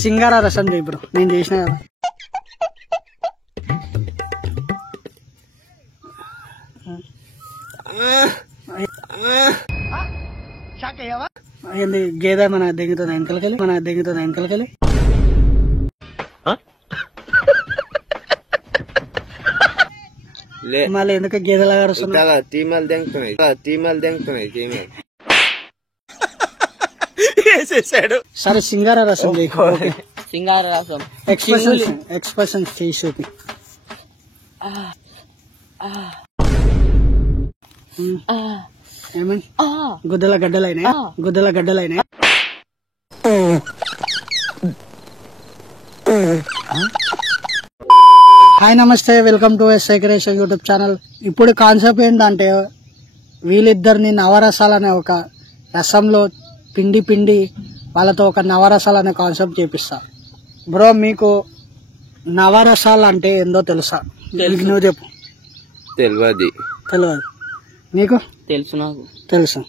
సింగార రసం చేయి బ్రో, నేను చేసిన కదా. ఏంది గేదె మన దెంగుతుంది వెనకలకెళ్ళి మళ్ళీ ఎందుకు గేదెలాగా సరే సింగార రసం సింగార రసం ఎక్స్ప్రెషన్ చేసి చూపి. ఏమని గుద్దల గడ్డలైనా హాయ్ నమస్తే, welcome to SI creation YouTube channel. ఇప్పుడు కాన్సెప్ట్ ఏంటంటే వీళ్ళిద్దరిని నవరసాలు అనే ఒక రసంలో పిండి వాళ్ళతో ఒక నవరసాలు అనే కాన్సెప్ట్ చేపిస్తా. బ్రో మీకు నవరసాలు అంటే ఏందో తెలుసా? నువ్వు చెప్పు. తెలియదు నీకు? తెలుసు, నాకు తెలుసు.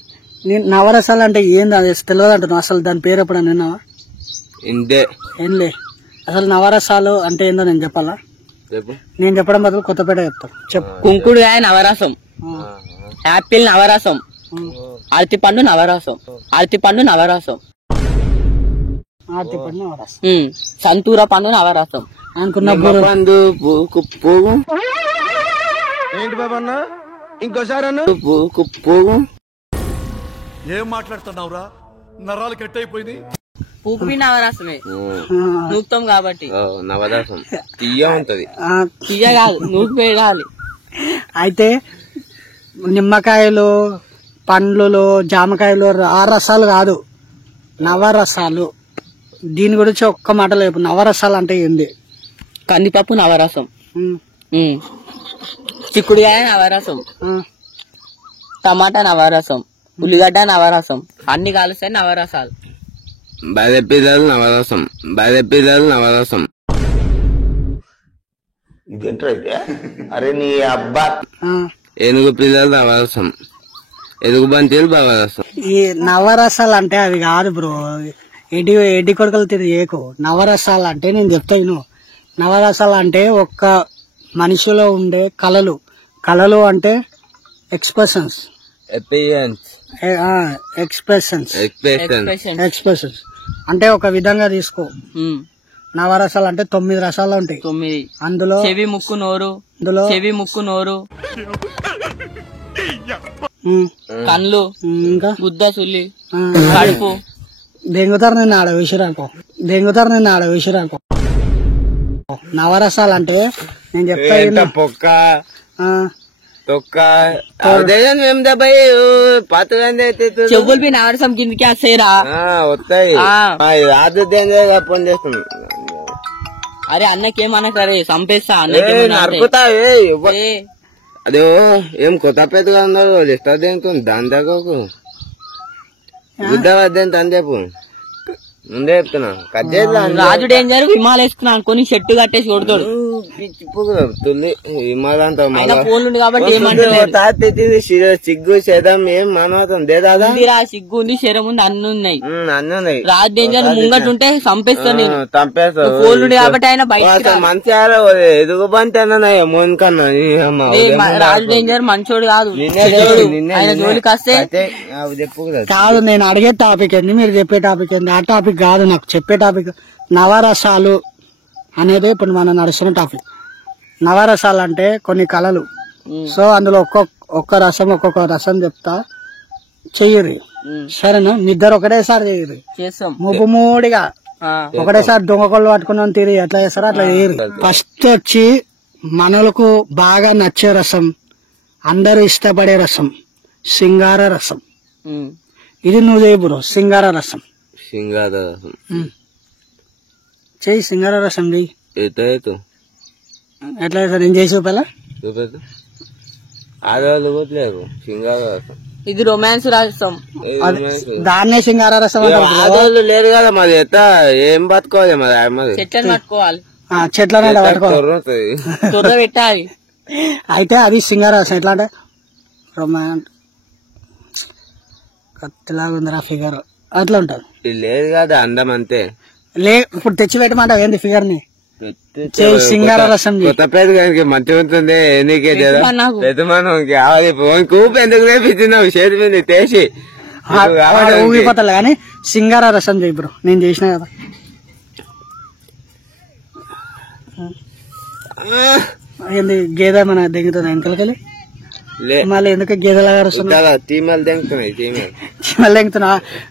నేను నవరసాలు అంటే ఏంది అది తెలియదు అంటున్నావు. అసలు దాని పేరు ఎప్పుడైనా విన్నావా? ఏంలే, అసలు నవరసాలు అంటే ఏందో నేను చెప్పాలా? నేను చెప్పడం బదులు కొత్తపేట చెప్తాను. చెప్పు. కుంకుడుకాయ నవరసం, యాపిల్ నవరసం, అరటిపండు నవరసం, సంతూర పండు నవరసం అనుకున్న ఏంటి బాబన్నా ఇంకోసారి ఏం మాట్లాడుతున్నావురా? నరాలు కట్ అయిపోయింది. పూపి నవరసమే నూపుతాం కాబట్టి నవరసం తీయ ఉంటది. తీయ కాదు, నూపి వేయాలి. అయితే నిమ్మకాయలు, పండ్లు, జామకాయలు ఆ రసాలు కాదు, నవరసాలు. దీని గురించి ఒక్క మాటలో చెప్పు. నవరసాలు అంటే ఏంది? కందిపప్పు నవరసం, చిక్కుడుకాయ నవరసం, టమాటా నవరసం, ఉల్లిగడ్డ నవరసం, అన్ని కలిస్తే నవరసాలు. బదెపిల్లలు నవరసం. ఇదేంట్రా అయితే? అరే నీ అబ్బా. ఏనుగు పిల్లలు నవరసం, ఎదుగు బంతిలు నవరసం. ఈ నవరసాలు అంటే అవి కాదు బ్రో, ఎడ్డి కొడుకులు తిరిగి ఏకు. నవరసాలు అంటే నేను చెప్తాను. నవరసాలు అంటే ఒక్క మనిషిలో ఉండే కళలు అంటే ఎక్స్ప్రెషన్స్ అంటే ఒక విధంగా తీసుకో. నవరసాలు అంటే 9 రసాలు ఉంటాయి. 9 అందులో చెవి ముక్కు నోరు, కళ్ళు, ఇంకా గుద్ద, సుల్లి, కడుపు. దెంగుతారు నేను ఆడ విసిరాకో. నవరసాలు అంటే నేను చెప్తా పొక్క చెవులు నవరసం కిందకి వస్తాయిరా, వస్తాయి. అరే అన్నకేమనకరే చంపేస్తా, నరుకుతా. అదే ఏం కొత్త పెద్దగా ఉన్నారు దాని దగ్గర బుద్ధ వద్దని తను చెప్పు. ముందే చెప్తున్నా. రాజు డేంజర్ విమాలు వేసుకున్నా అనుకుని షెట్టు కట్టేసి కొడతాడు. ఫోన్ కాబట్టి సిగ్గు శతం ఏం మనోతం దేదా సిగ్గు ఉంది, శరం ఉంది, అన్ని ఉన్నాయి. రాజు డేంజర్ ముంగట్ ఉంటే చంపేస్తాను, చంపేస్తా. ఫోన్ కాబట్టి ఆయన బయట మంచిగా ఎదుగు బంతి అన్న మోన్ కన్నా. రాజు డేంజర్ మంచోడు కాదు, ఆయన జోలికి వస్తే చెప్పు కాదు. నేను అడిగే టాపిక్ ఏంది, మీరు చెప్పే టాపిక్ ఏంది? ఆ టాపిక్ కాదు నాకు చెప్పే టాపిక్. నవరసాలు అనేది ఇప్పుడు మనం నడుస్తున్న టాపిక్. నవరసాలు అంటే కొన్ని కళలు. సో అందులో ఒక్కొక్క రసం చెప్తా, చెయ్యరు. సరేనా? నిద్దరు ఒకటేసారి చెయ్యరు, ముప్పు మూడిగా ఒకటేసారి దొంగకొళ్ళు పట్టుకున్నాం తిరిగి ఎట్లా చేస్తారో అట్లా చేయరు. ఫస్ట్ వచ్చి మనలకు బాగా నచ్చే రసం, అందరూ ఇష్టపడే రసం సింగార రసం. ఇది నువ్వు చేయి బ్రో. సింగార రసం చెయ్యి. సింగార రసం చెయ్యి. ఎట్లా సార్ నేను చేసి చూపాలా? ఇది రొమాన్స్ రసం, దాన్నే సింగార రసం లేదు కదా. మరి ఎట్లా ఏం పట్టుకోవాలి? మరి చెట్లను పట్టుకోవాలి, చెట్లను పట్టుకోవాలి, పెట్టాలి. అయితే అది సింగార రసం. ఎట్లా అంటే రొమాన్స్ కత్తిలాగా ఉందిరా ఫిగర్ అట్లా ఉంటది. లేదు కదా అందం అంతే. ఇప్పుడు తెచ్చి పెట్టమంటావు ఏంది ఫిగర్ ని సింగార రసం కొత్త పేరు కానీ మంచిగా ఉంటుంది నీకే నాకు పెద్దమానం కావాలి కూపు ఎందుకు రేపించినావు చేతి మీద తేసి ఊగిపోతా కానీ సింగార రసం చేయి బ్రో నేను చేసిన కదా ఏంది గేదె మన దిగుతుంది వెనకలకెళ్ళి మళ్ళీ ఎందుకు గేదెలాగా వస్తున్నావు తీమలు తెంగుతున్నాయి తీమలు మళ్ళీ దిగుతున్నా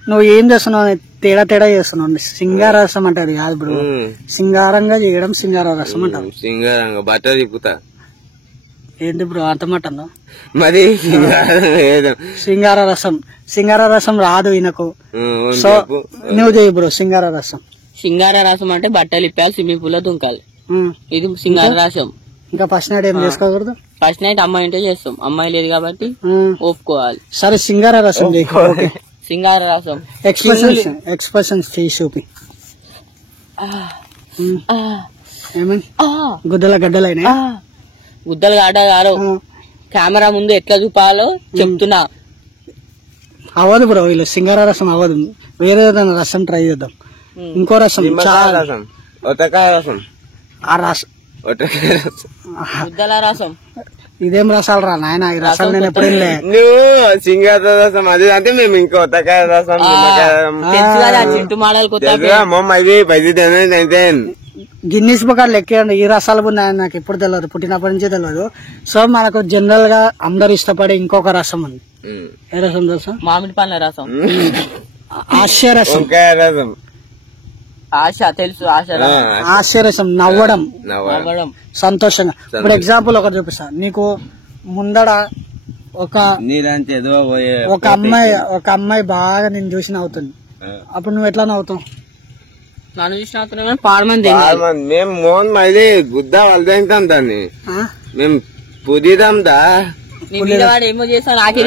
నువ్వు ఏం చేస్తున్నావు తేడా చేస్తున్నావు సింగార రసం అంటారు కాదు బ్రో సింగారంగా చేయడం సింగార రసం అంటారు సింగారంగా బట్టర్ తిప్పుతా ఏంటి బ్రో అంతమాట మరి సింగార రసం రాదు ఈయనకు సో నువ్వు చేయి బ్రో సింగార రసం అంటే బట్టలు ఇప్పాలి స్విమ్మింగ్ పూల్ లో దుంకాలి ఇది సింగార రసం ఇంకా ఫస్ట్ నైట్ ఏం చేసుకోకూడదు ఫస్ట్ నైట్ అమ్మాయి ఉంటే చేస్తాం అమ్మాయి లేదు కాబట్టి ఒప్పుకోవాలి సరే సింగార రసం సింగార రసం ఎక్స్ప్రెషన్స్ చేసి చూపి ఏమని గుద్దల గడ్డలైనా గుద్దలు గారు కెమెరా ముందు ఎట్లా చూపాలో చెప్తున్నా అవ్వదు బ్రో వీళ్ళు సింగార రసం అవ్వదు వేరే ఏదైనా రసం ట్రై చేద్దాం ఇంకో రసం ఆ రసం గుద్దల రసం ఇదేం రసాలు రా నాయన ఈ రసాలు నేను ఎప్పుడేం లే నువ్వు సింగార రసం అది అంటే మేము ఇంకో ఒత్తకాయ రసం చింటు మాడలు గిన్నీస్ బుక్ ఎక్కండి ఈ రసాలు ఉన్నాయని నాకు ఎప్పుడు తెలియదు పుట్టినప్పటి నుంచే తెలియదు సో మనకు జనరల్ గా అందరు ఇష్టపడే ఇంకొక రసం ఉంది ఏ రసం తెలుసా మామిడి పండ్ల రసం హాస్య రసం ఆశ తెలుసు హాస్య రసం నవ్వడం సంతోషంగా ఇప్పుడు ఎగ్జాంపుల్ ఒకటి చూపిస్తా నీకు ముందడ ఒక అమ్మాయి బాగా నేను చూసి నవ్వుతుంది అప్పుడు నువ్వు ఎట్లా నవ్వుతావు నన్ను చూసి నవ్వుతున్నా పాడమంది మేము మోహన్ మళ్ళీ గుద్ద వల్దాం దాన్ని మేము పుదిదాం దా వాడు ఏమో చేస్తా నాకే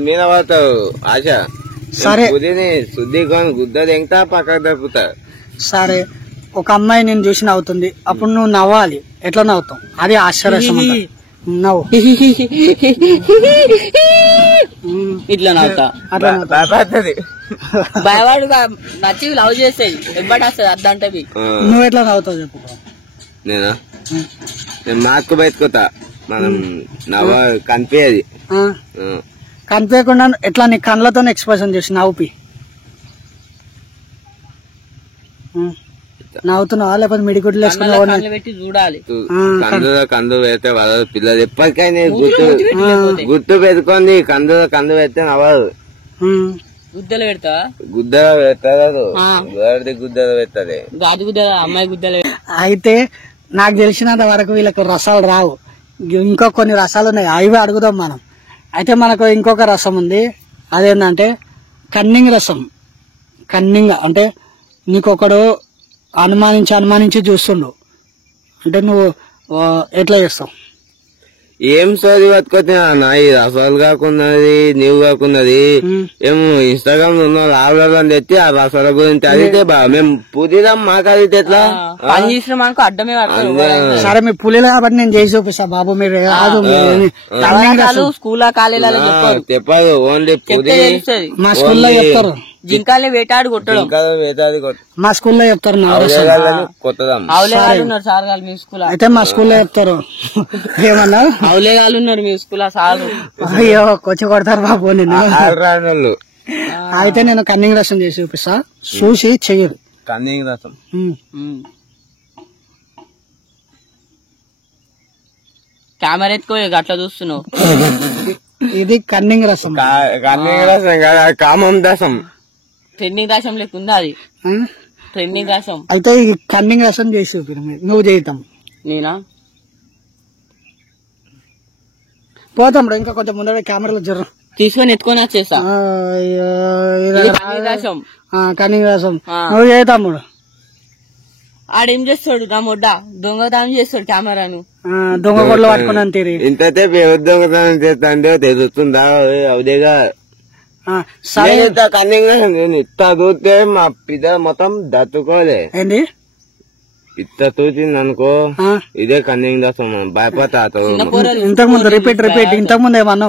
మీద పడతావు ఆశ సరే శుద్ధి కొని గుద్ద తెంగుతా పక్కకు తప్పుతా సరే ఒక అమ్మాయి నేను చూసి నవ్వుతుంది అప్పుడు నువ్వు నవ్వాలి ఎట్లా నవ్వుతావు అది ఆశ్చర్యం నవ్వు ఇట్లా నవ్వుతా భయపడుతుంది భయవాడు నచ్చి లవ్ చేసేది ఎబ్బటి వస్తుంది అద్దంటవి నువ్వు ఎట్లా నవ్వుతావు చెప్పు నేను నాకు బయటకోతా మనం నవ్వ కనిపించేది కనిపించకుండా ఎట్లా నీ కళ్ళతో ఎక్స్ప్రెషన్ చేసి నవ్వుపి నవ్వుతున్నావా లేకపోతే మిడిగుడ్లు వేసుకున్నావు పెట్టి చూడాలి కందు పెడితే వదదు పిల్లలు ఎప్పటికైనా గుర్తు పెట్టుకోండి కందు పెడితే నవ్వదు గుద్దలు పెడతావా గుద్దలు పెడతారు గుద్దలు పెడతాది గాజు గుద్దలు అమ్మాయి గుద్దలు అయితే నాకు తెలిసినంత వరకు వీళ్ళకు రసాలు రావు ఇంకో కొన్ని రసాలు ఉన్నాయి అవి అడుగుదాం మనం అయితే మనకు ఇంకొక రసం ఉంది అదేంటంటే కన్నింగ్ రసం కన్నింగ్ అంటే నీకొకడు అనుమానించి చూస్తుండు అంటే నువ్వు ఎట్లా చేస్తావు ఏం సోది పట్టుకొచ్చినా ఈ రసాలు కాకున్నది నీవు కాకున్నది ఏం ఇన్స్టాగ్రామ్ లో ఉన్న లాభాలను తెచ్చి ఆ రసాల గురించి అడిగితే మేము పుదిదాం మాకు అడిగితే ఎట్లా పని చేసిన మనకు అడ్డమే సరే మీ పులిలో కాబట్టి నేను చేసి చూపిస్తా బాబు మీరు స్కూల్ కాలేజీలో చెప్పదు ఓన్లీ పుది మా స్కూల్లో చెప్తారు జింకాలే వేటాడు కొట్టడం మా స్కూల్లో చెప్తారు మీ స్కూల్ అయితే మా స్కూల్లో చెప్తారు ఏమన్నా అవలేగాలు ఉన్నారు మీ స్కూల్ సార్ అయ్యో కొచ్చి కొడతారు బాబు నిన్ను అయితే నేను కన్నింగ్ రసం చేసి చూపిస్తా చూసి చెయ్యరు కన్నింగ్ రసం కెమెరా ఎత్తుకో అట్లా చూస్తున్నావు ఇది కన్నింగ్ రసం కదా కామం రసం ట్రెండింగ్ రసం లేకుందా అది ట్రెండింగ్ రసం అయితే ఈ కన్నింగ్ రసం చేసి చూపిరు నువ్వు చేద్దాం నేనా పోతాం ఇంకా కొంచెం ముందర కెమెరాలో జ్వరం తీసుకొని ఎత్తుకొని వచ్చేస్తా కన్నింగ్ రసం నువ్వు చేద్దాము ఆడేం చేస్తాడు నా మొడ్డ దొంగతనం చేస్తాడు కెమెరాను దొంగ గొడ్లు పట్టుకున్నాను తీరి ఇంత దొంగతనం చేస్తా తెలుస్తుందా అవుదేగా కన్నింగ్ నేను ఇత్త చూస్తే మా పిద మొత్తం దత్తుకోలే ఏంటి ఇత్త చూసింది అనుకో ఇదే కన్నింగ్ దాసం భయపడతా ఇంతకు ముందు రిపీట్ ఇంతకు ముందు ఏమన్నా